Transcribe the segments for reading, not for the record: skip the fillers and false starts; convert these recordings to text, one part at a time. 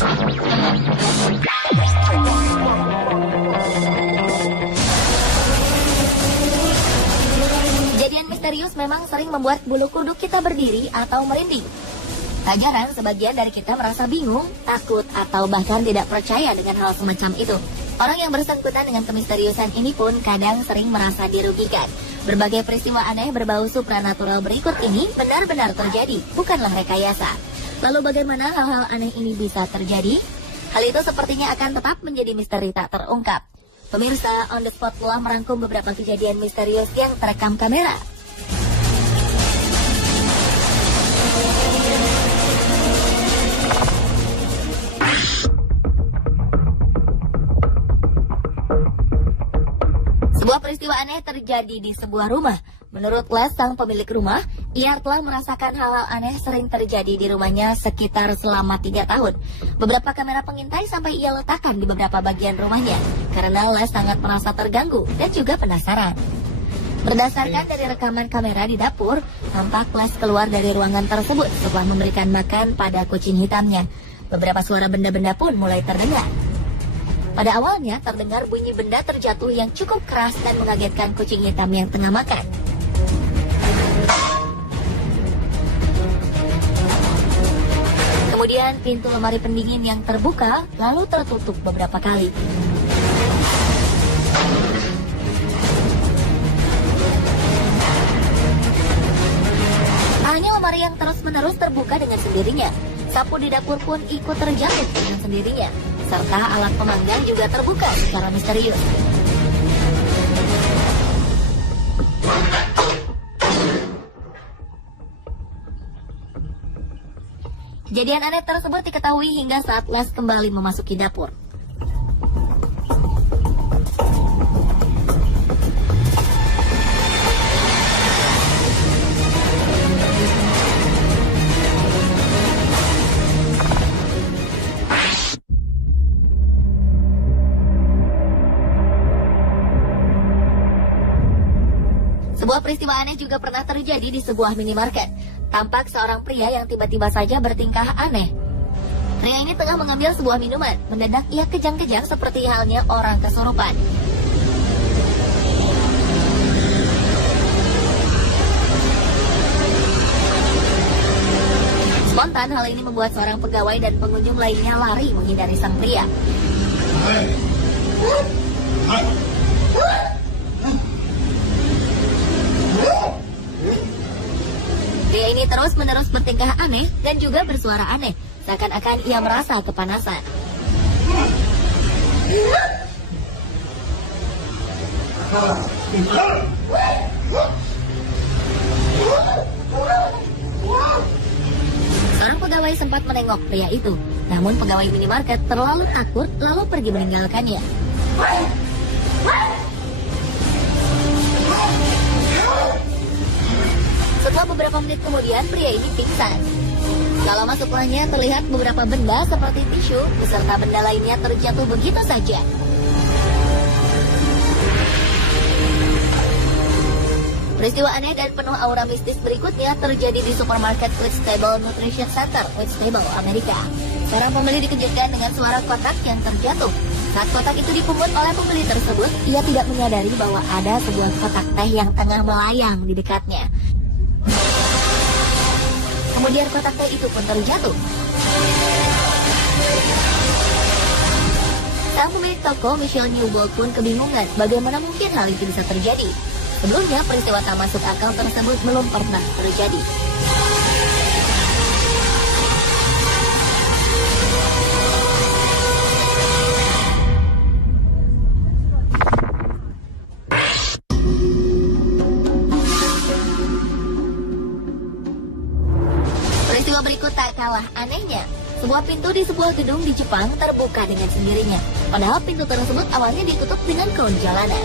Kejadian misterius memang sering membuat bulu kuduk kita berdiri atau merinding. Tak jarang sebagian dari kita merasa bingung, takut, atau bahkan tidak percaya dengan hal semacam itu. Orang yang bersangkutan dengan kemisteriusan ini pun kadang sering merasa dirugikan. Berbagai peristiwa aneh berbau supranatural berikut ini benar-benar terjadi, bukanlah rekayasa. Lalu bagaimana hal-hal aneh ini bisa terjadi? Hal itu sepertinya akan tetap menjadi misteri tak terungkap. Pemirsa, On The Spot telah merangkum beberapa kejadian misterius yang terekam kamera. Sebuah peristiwa aneh terjadi di sebuah rumah. Menurut Les, sang pemilik rumah, ia telah merasakan hal-hal aneh sering terjadi di rumahnya sekitar selama 3 tahun. Beberapa kamera pengintai sampai ia letakkan di beberapa bagian rumahnya, karena Les sangat merasa terganggu dan juga penasaran. Berdasarkan dari rekaman kamera di dapur, tampak Les keluar dari ruangan tersebut setelah memberikan makan pada kucing hitamnya. Beberapa suara benda-benda pun mulai terdengar. Pada awalnya terdengar bunyi benda terjatuh yang cukup keras dan mengagetkan kucing hitam yang tengah makan. Kemudian pintu lemari pendingin yang terbuka lalu tertutup beberapa kali. Hanya lemari yang terus-menerus terbuka dengan sendirinya. Sapu di dapur pun ikut terjatuh dengan sendirinya, serta alat pemanggang juga terbuka secara misterius. Kejadian aneh tersebut diketahui hingga saat Les kembali memasuki dapur. Sebuah peristiwa aneh juga pernah terjadi di sebuah minimarket. Tampak seorang pria yang tiba-tiba saja bertingkah aneh. Pria ini tengah mengambil sebuah minuman. Mendadak ia kejang-kejang seperti halnya orang kesurupan. Spontan hal ini membuat seorang pegawai dan pengunjung lainnya lari menghindari sang pria. Pria ini terus-menerus bertingkah aneh dan juga bersuara aneh, seakan-akan ia merasa kepanasan. Seorang pegawai sempat menengok pria itu, namun pegawai minimarket terlalu takut lalu pergi meninggalkannya. Setelah beberapa menit kemudian, pria ini pingsan. Kalau masuk rumahnya terlihat beberapa benda seperti tisu beserta benda lainnya terjatuh begitu saja. Peristiwa aneh dan penuh aura mistis berikutnya terjadi di supermarket Whitstable Nutrition Center, Whitstable, Amerika. Seorang pembeli dikejutkan dengan suara kotak yang terjatuh. Saat kotak itu dipungut oleh pembeli tersebut, ia tidak menyadari bahwa ada sebuah kotak teh yang tengah melayang di dekatnya. Kemudian kotak teh itu pun terjatuh. Sang pemilik toko, Michelle Newbold, pun kebingungan bagaimana mungkin hal itu bisa terjadi. Sebelumnya, peristiwa tak masuk akal tersebut belum pernah terjadi. Peristiwa berikut tak kalah anehnya. Sebuah pintu di sebuah gedung di Jepang terbuka dengan sendirinya. Padahal pintu tersebut awalnya ditutup dengan kon jalanan.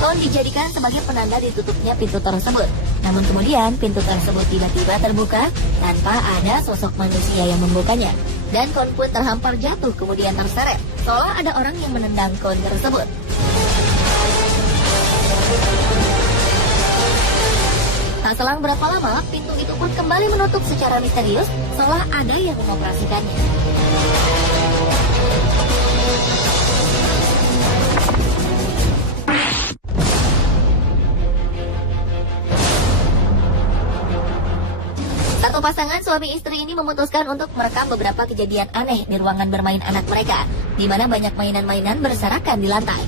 Kon dijadikan sebagai penanda ditutupnya pintu tersebut. Namun kemudian pintu tersebut tiba-tiba terbuka tanpa ada sosok manusia yang membukanya. Dan kon pun terhampar jatuh kemudian terseret. Seolah ada orang yang menendang kon tersebut. Tak selang berapa lama, pintu itu pun kembali menutup secara misterius, seolah ada yang mengoperasikannya. Kedua pasangan suami istri ini memutuskan untuk merekam beberapa kejadian aneh di ruangan bermain anak mereka, di mana banyak mainan-mainan berserakan di lantai.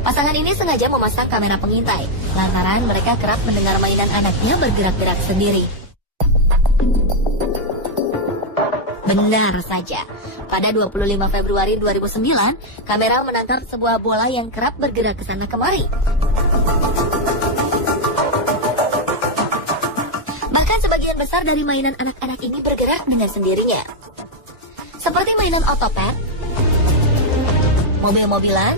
Pasangan ini sengaja memasang kamera pengintai, lantaran mereka kerap mendengar mainan anaknya bergerak-gerak sendiri. Benar saja, pada 25 Februari 2009, kamera menangkap sebuah bola yang kerap bergerak ke sana kemari. Bahkan sebagian besar dari mainan anak-anak ini bergerak dengan sendirinya. Seperti mainan otopet, mobil-mobilan,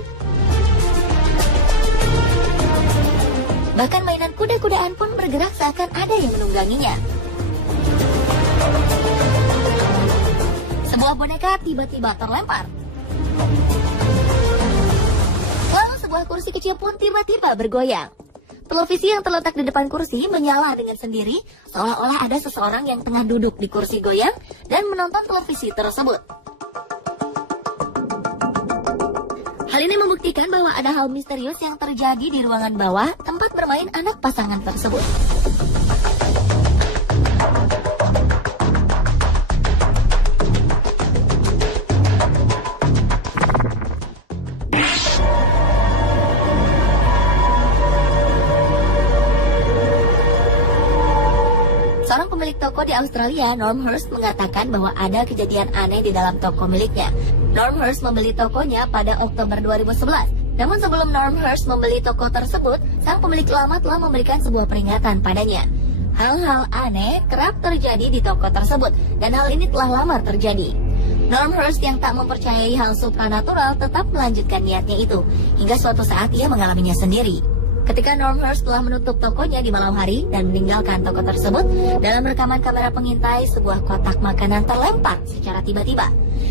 bahkan mainan kuda-kudaan pun bergerak seakan ada yang menungganginya. Sebuah boneka tiba-tiba terlempar. Lalu sebuah kursi kecil pun tiba-tiba bergoyang. Televisi yang terletak di depan kursi menyala dengan sendiri, seolah-olah ada seseorang yang tengah duduk di kursi goyang dan menonton televisi tersebut. Hal ini membuktikan bahwa ada hal misterius yang terjadi di ruangan bawah tempat bermain anak pasangan tersebut. Seorang pemilik toko di Australia, Norm Hurst, mengatakan bahwa ada kejadian aneh di dalam toko miliknya. Norm Hurst membeli tokonya pada Oktober 2011. Namun sebelum Norm Hurst membeli toko tersebut, sang pemilik lama telah memberikan sebuah peringatan padanya. Hal-hal aneh kerap terjadi di toko tersebut, dan hal ini telah lama terjadi. Norm Hurst yang tak mempercayai hal supranatural tetap melanjutkan niatnya itu, hingga suatu saat ia mengalaminya sendiri. Ketika Norm Hurst telah menutup tokonya di malam hari dan meninggalkan toko tersebut, dalam rekaman kamera pengintai sebuah kotak makanan terlempar secara tiba-tiba.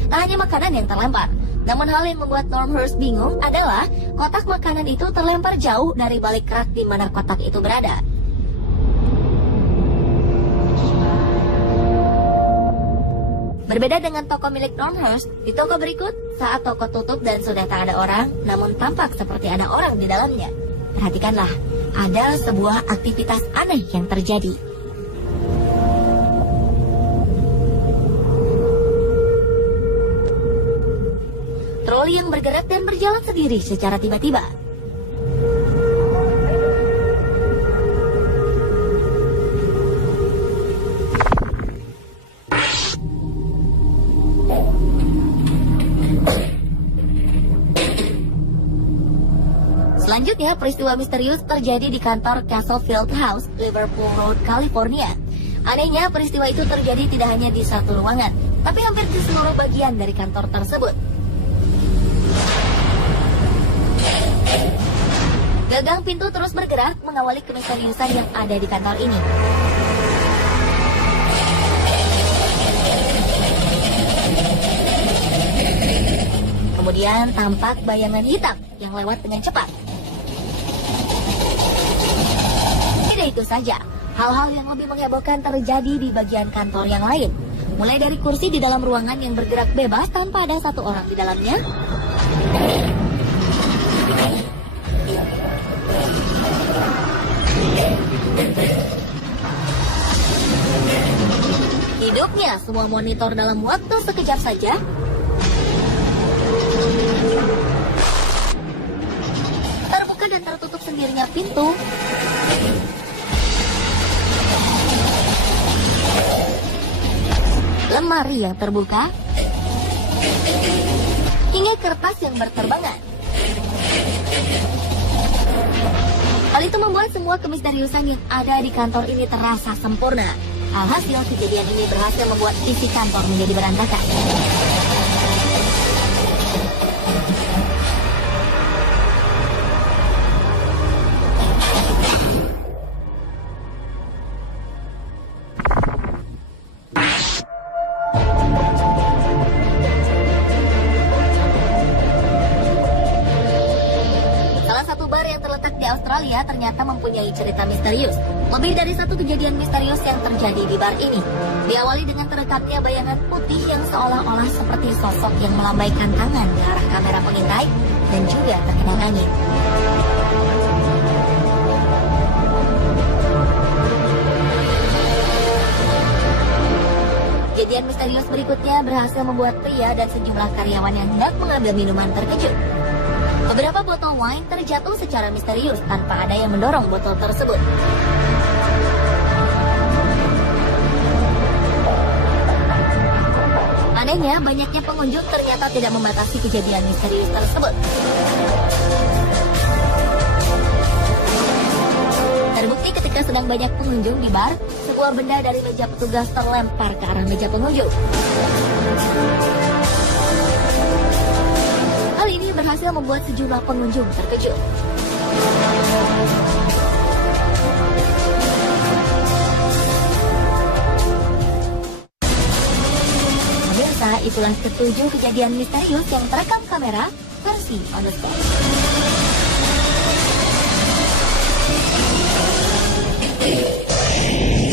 Tak hanya makanan yang terlempar, namun hal yang membuat Norm Hurst bingung adalah kotak makanan itu terlempar jauh dari balik rak di mana kotak itu berada. Berbeda dengan toko milik Norm Hurst, di toko berikut, saat toko tutup dan sudah tak ada orang, namun tampak seperti ada orang di dalamnya. Perhatikanlah, ada sebuah aktivitas aneh yang terjadi. Troli yang bergerak dan berjalan sendiri secara tiba-tiba. Selanjutnya, peristiwa misterius terjadi di kantor Castle Field House, Liverpool Road, California. Anehnya, peristiwa itu terjadi tidak hanya di satu ruangan, tapi hampir di seluruh bagian dari kantor tersebut. Gagang pintu terus bergerak mengawali kemisteriusan yang ada di kantor ini. Kemudian tampak bayangan hitam yang lewat dengan cepat. Tidak itu saja, hal-hal yang lebih menghebohkan terjadi di bagian kantor yang lain. Mulai dari kursi di dalam ruangan yang bergerak bebas tanpa ada satu orang di dalamnya, hidupnya semua monitor dalam waktu sekejap saja, terbuka dan tertutup sendirinya pintu, lemari yang terbuka, hingga kertas yang berterbangan. Hal itu membuat semua kemisteriusan yang ada di kantor ini terasa sempurna. Alhasil, kejadian ini berhasil membuat isi kantor menjadi berantakan. Australia ternyata mempunyai cerita misterius. Lebih dari satu kejadian misterius yang terjadi di bar ini. Diawali dengan terekamnya bayangan putih yang seolah-olah seperti sosok yang melambaikan tangan ke arah kamera pengintai dan juga terkena angin. Kejadian misterius berikutnya berhasil membuat pria dan sejumlah karyawan yang hendak mengambil minuman terkejut. Beberapa botol wine terjatuh secara misterius tanpa ada yang mendorong botol tersebut. Anehnya, banyaknya pengunjung ternyata tidak membatasi kejadian misterius tersebut. Terbukti ketika sedang banyak pengunjung di bar, sebuah benda dari meja petugas terlempar ke arah meja pengunjung. Hal ini berhasil membuat sejumlah pengunjung terkejut. Pemirsa, itulah ketujuh kejadian misterius yang terekam kamera versi On The Spot.